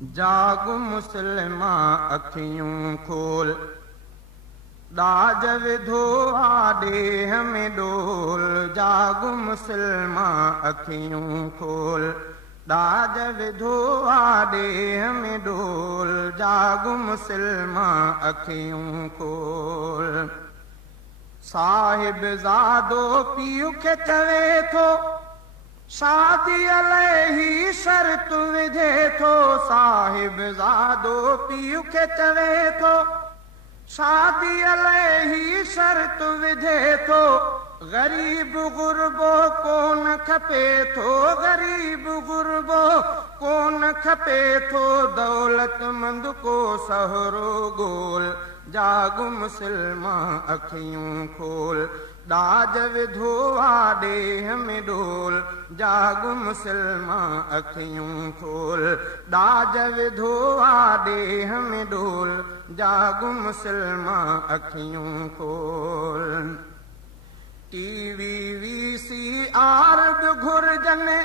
जाग मुसलमा अखियूं खोल, दाज विधो आॾे में डोल। जाग मुसलमा अखियूं खोल, दाज विधो आॾे में डोल। जाग मुसलमा अखियूं खोल। साहिब ज़ादो पीउ खे चवे थो, शादीअ लाइ ही शर्त विझे थो। साहिब ज़ादो पीउ खे चवे थो, शादीअ लाइ ही शर्त विझे थो। ग़रीब गुरबो कोन खपे थो, ग़रीब गुरबो कोन खपे थो। दौलतमंद को सहरो गोल। जाग मुसलमा अखियूं खोल, दाज विधो आॾे में डोल। जाग मुसलमा अखियूं खोल, दाज विधो आॾे में डोल। जाग मुसलमा अखियूं खोल। टीवी VCR बि घुर्जनि,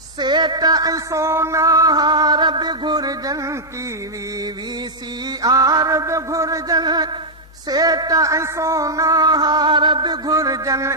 सेट ऐं सोना हार बि घुर्जनि। टीवी VCR बि घुर्जनि, सेट ऐं सोना हार बि घुर्जनि।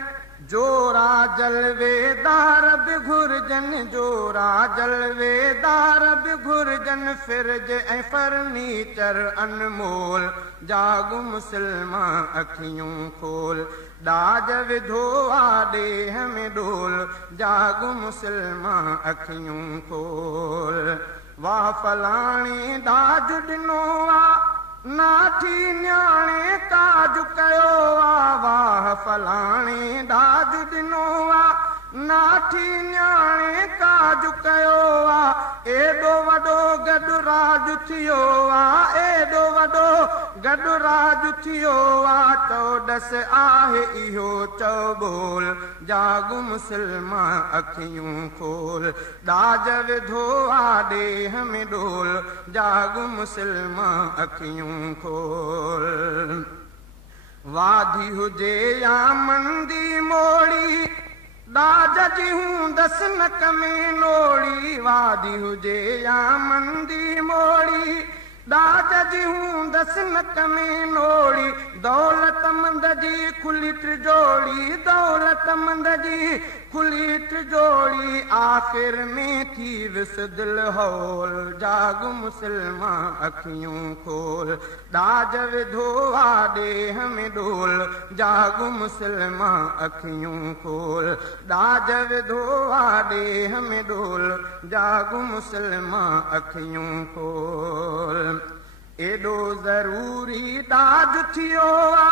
जोरा जलवेदार बि घुर्जनि, जोरा जलवेदार बि घुर्जनि। फ्रिज ऐं फर्नीचर अनमोल। जाग मुसलमा अखियूं खोल, दाज विधो आॾे में डोल। जाग मुसलमा अखियूं खोल। वाह फलाणी दाज ॾिनो आ, नाठी न्याणे ताज कयो आ। वाह फलाणी दाज ॾिनो आ, नाठी न्याणे ताज कयो आ। एॾो वॾो गॾु राज थियो आ, एॾो वॾो गॾु राज थियो आ। चौॾस आहे इहो चौबोल। जाग मुसलमा अखियूं खोल, दाज विधो आॾे में डोल। जाग मुसलमा अखियूं खोल। वाधी हुजे या मंदी मोड़ी, दाज जी हूंदसि नक में नोड़ी। वाधी हुजे या मंदी मोड़ी, दाज जी हूंदसि नक में नोड़ी। दौलतमंद जी खुली त्रिजोड़ी, दौलतमंद जी खुली त्रिजोड़ी। आख़िर में थी विस दिल हौल। जाग मुसलमा अखियूं खोल, दाज विधो आॾे में डोल। जाग मुसलमा अखियूं खोल, दाज विधो आॾे में डोल। जाग मुसलमा अखियूं खोल। एॾो ज़रूरी दाज थियो आ,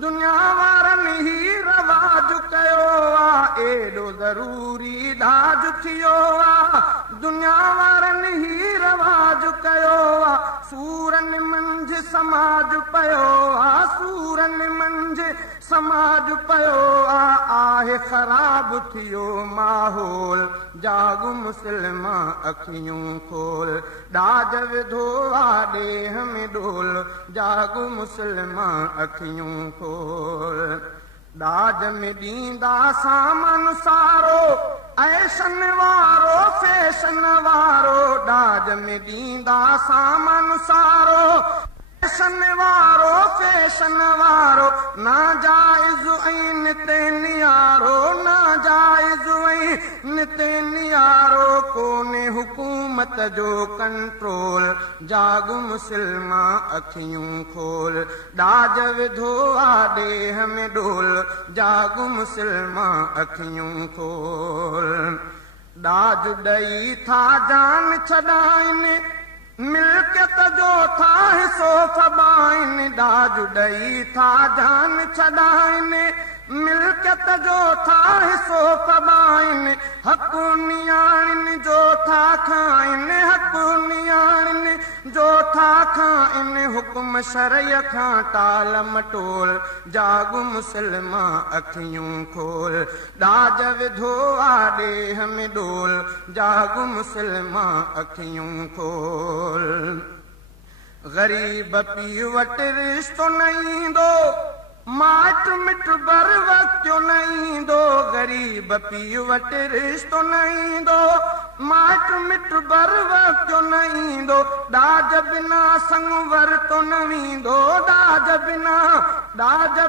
दुनिया वारनि ही रवाज कयो आ। एॾो ज़रूरी दाज थियो आ, दुनिया वारनि ही रवाज कयो आ। सूरनि मंझि समाज पियो आ, सूरनि मंझि समाज पियो आ। आहे ख़राब थियो माहौल। जाग मुसलमा अखियूं खोल, दाज विधो आॾे में डोल। जाग मुसलमा अखियूं खोल। दाज में ॾींदा सामान सारो, ऐशन वारो फैशन वारो। दाज में ॾींदा सामान सारो, फैशन वारो फैशन वारो। नाजाइज़ ऐं निते नियारो, नाजाइज़ ऐं निते नियारो। कोन्हे हुकूमत जो कंट्रोल। जाग मुसलमा अखियूं खोल, दाज विधो आॾे में डोल। जाग मुसलमा अखियूं खोल। दाज ॾेई था जान छॾाइनि, मिल्कियत जो था हिसो फबाइनि। दाज ॾेई था जान छॾाइनि, मिल्कियत जो था हिसो फबाइनि। हक़ नियाणियुनि जो था खाइनि, हक़ नियाणियुनि जो था खाइनि। हुकुम शरय खां टाल मटोल। जाग मुसलमा अखियूं खोल, दाज विधो आॾे में डोल। जाग मुसलमा अखियूं खोल। ग़रीब पीउ वटि रिश्तो न ईंदो, माट मिट बर वक़्तु न ईंदो। ग़रीब पीउ वटि रिश्तो न ईंदो, माट मिट बर वक़्तु न ईंदो ॾाज बिना संवर तो न वींदो ॾाज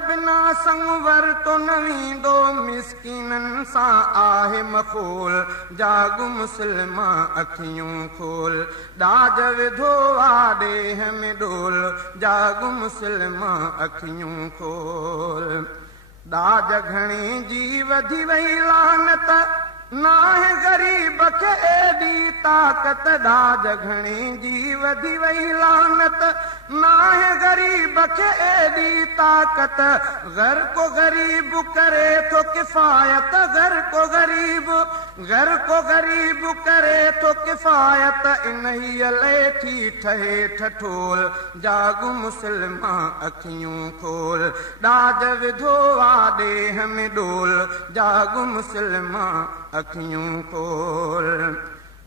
बिना संवर तो न वींदो मिसकीननि सां आहे मखोल जाग मुस्लिमा अखियूं खोल ॾाज विधो आहे ॾेह में डोल जाग मुस्लिमा अखियूं खोल ॾाज घणी जी वधी वई लानत नाहे ग़रीब खे एॾी ताक़त ॾाज घणी जी वधी वई लानत नाहे ग़रीब खे एॾी ताक़त घर को ग़रीब करे थो किफ़ायत घर को ग़रीब करे थो किफ़ायत इन ई लेठी ठहे ठठोल जागु मुस्लिमा अखियूं खोल ॾाज विधो आहे ॾेह में डोल जागु मुस्लिमा अखियूं खोल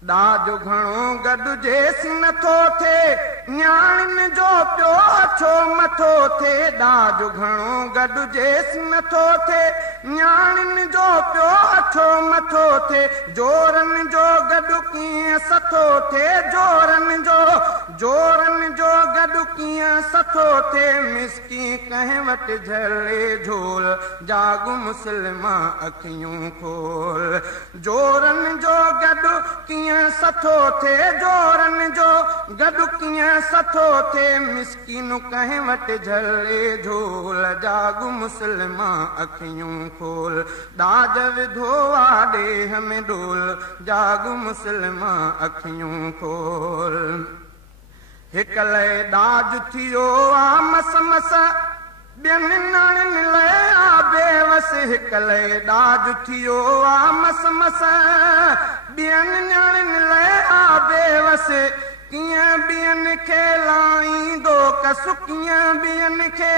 ॾाज घणो गॾिजेसि नथो थिए न्याणियुनि जो पियो अछो मथो थिए ॾाज घणो गॾिजेसि नथो थिए न्याणियुनि जो पियो अछो मथो थिए जोरनि जो गॾु कीअं सथो थिए जोरनि जो गॾु कीअं सथो थिए मिसकी कंहिं वटि झले झोल जागु मुस्लिमा अखियूं खोल जोरनि जो गॾु कीअं सथो थिए जोरनि जो गॾु कीअं सथो थिए मिसकीन कंहिं वटि झले झोल जागु मुस्लिमा अखियूं खोल ॾाज विधो आहे ॾेह में डोल जागु मुस्लिमा अखियूं खोल हिक लए ॾाज थियो आहे मस मस ॿियनि नाणियुनि लाइ आ बेवस हिक लए ॾाज थियो आहे मस मस ॿियनि नाणियुनि लाइ आ बेवस कीअं ॿियनि खे लाहींदो कसु कीअं ॿियनि खे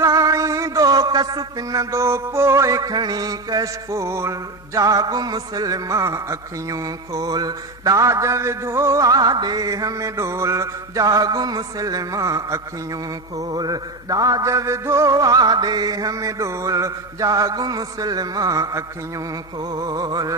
लाहींदो कसु पिनंदो पोइ खणी कशकोल जागु मुस्लिमा अखियूं खोल ॾाज विधो आहे ॾेह में डोल जागु मुस्लिमा अखियूं खोल ॾाज विधो आहे ॾेह में डोल जागु मुस्लिमा अखियूं खोल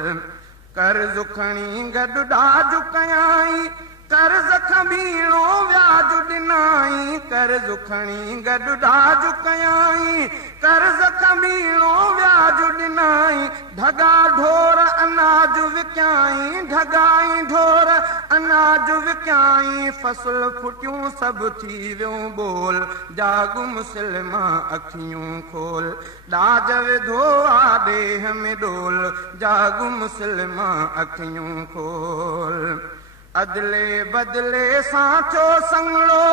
कर्ज़ खणी गॾु ॾाज कयाई कर्ज़ खबीणो व्याज ॾिनाई कर्ज़ खणी गॾु ॾाज कयाई कर्ज़ खबीणो व्याज ॾिनाई ढगा ढोर अनाज विकियाई ढगाई ढोर अनाज विकियाई फसल फुटियूं सभु थी वियो बोल जागु मुस्लिमा अखियूं खोल ॾाज विधो आहे ॾेह में डोल जागु मुस्लिमा अखियूं खोल अदले बदले सां थियो संगड़ो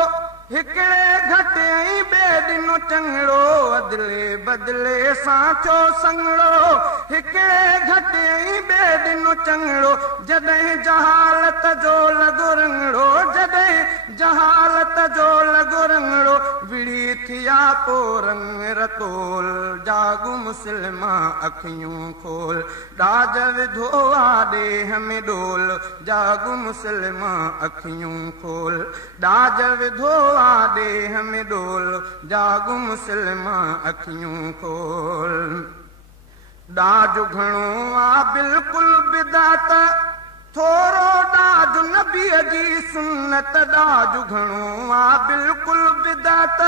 हिकिड़े घटि ऐं ॿिए ॾिनो चङड़ो अदले बदले सां थियो संगड़ो हिकिड़े घटि ऐं ॿिए ॾिनो चङड़ो जॾहिं जहालत जो लॻो रंगड़ो जॾहिं जहालत जो लॻो रंगड़ो विड़ी थिया पोइ रंग रतोल जागु मुस्लिमा अखियूं खोल ॾाज विधो आहे ॾेह में डोल जागु मुस्लिमा अखियूं खोल ॾाज विधो आहे ॾेह में डोल जागु मुस्लिमा अखियूं खोल ॾाज घणो आहे बिल्कुलु बिदात थोरो ॾाज नबीअ जी सुन्नत ॾाज घणो आहे बिल्कुलु बिदात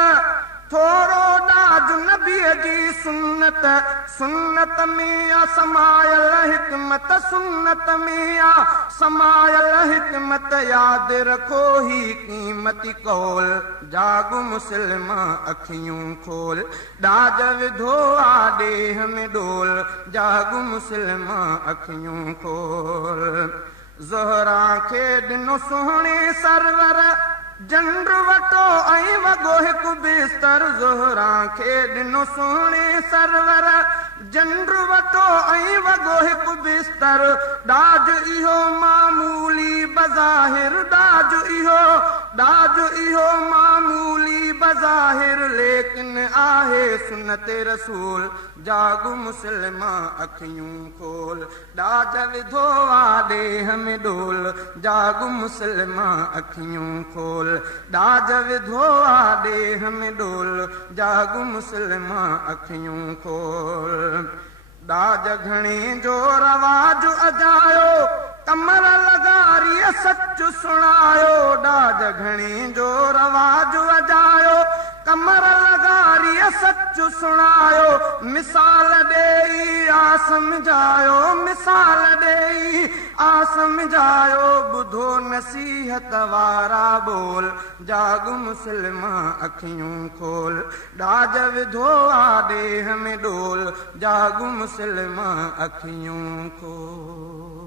थोरो ॾाज नबीअ जी सुन्नत सुन्नत में आ समायल हिकमत सुन्नत में आ समायल हिकमत यादि रखो ही क़ीमती कौल जागु मुस्लिमा अखियूं खोल ॾाज विधो आहे ॾेह में डोल जागु मुस्लिमा अखियूं खोल ज़ोहरा खे ॾिनो सुहिणे सरवर जंड वटो ऐं वॻो हिकु बिस्तर ज़ोहरा खे ॾिनो सुहिणे सरवर जंड वटो ऐं वॻो हिकु बिस्तर ॾाज इहो मामूली बज़ाहिर ॾाज इहो मामूली बज़ाहिर लेकिन आहे सुन्नत रसूल जागु मुस्लिमा अखियूं खोल ॾाज विधो आहे ॾेह में डोल जागु मुस्लिमा अखियूं खोल ॾाज विधो आहे ॾेह में डोल जागु मुस्लिमा अखियूं खोल ॾाज घणे जो रवाज अजायो कमर लगारी सच सुनायो डाज घणी जो रवाज वजायो कमर लगारी सच सुनायो मिसाल ॾेई आ समझायो मिसाल ॾेई आ समझायो ॿुधो नसीहत वारा बोल जाग मुसलमान अखियूं खोल डाज विधो आ ॾेह में डोल जाग मुसलमान अखियूं खोल